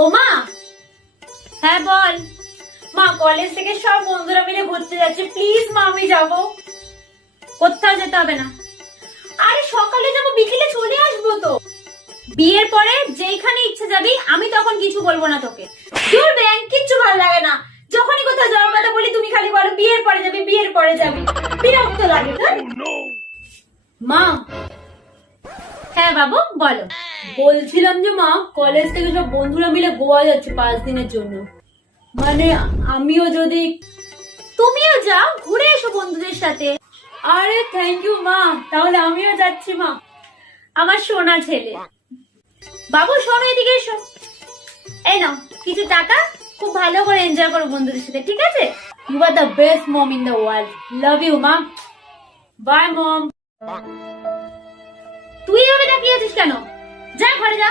ও মা, হ্যাঁ বল। মা, কলেজ থেকে সব বন্ধুরা মিলে ঘুরতে যাচ্ছে, প্লিজ মা আমি যাবো। কোথাও যেতে হবে না। আরে সকালে যাবো, বিকেলে চলে আসবো তো। বিয়ের পরে যেখানে ইচ্ছা যাবি, আমি তখন কিছু বলবো না তোকে। দূর ব্যাং, কিচ্ছু ভালো লাগে না। যখনই কোথাও যাওয়ার কথা বলি তুমি খালি বলো বিয়ের পরে যাবি, বিয়ের পরে যাবি। বিরক্ত লাগে তো। মা, হ্যাঁ বাবু বলো। বলছিলাম যে মা, কলেজ থেকে সব বন্ধুরা মিলে গোয়া যাচ্ছে 5 দিনের জন্য। মানে আমিও যদি। তুমিও যাও, ঘুরে এসো বন্ধুদের সাথে। আরে থ্যাংক ইউ মা, তাহলে আমিও যাচ্ছি মা। আমার সোনা ছেলে। বাবু শোনো, এদিকে এসো। এই নাও কিছু টাকা, খুব ভালো করে এনজয় করো বন্ধুদের সাথে, ঠিক আছে? You are the best mom in the world. Love you মা। Bye mom. তুই এভাবে তাকিয়ে আছিস কেন? যা ঘরে যা।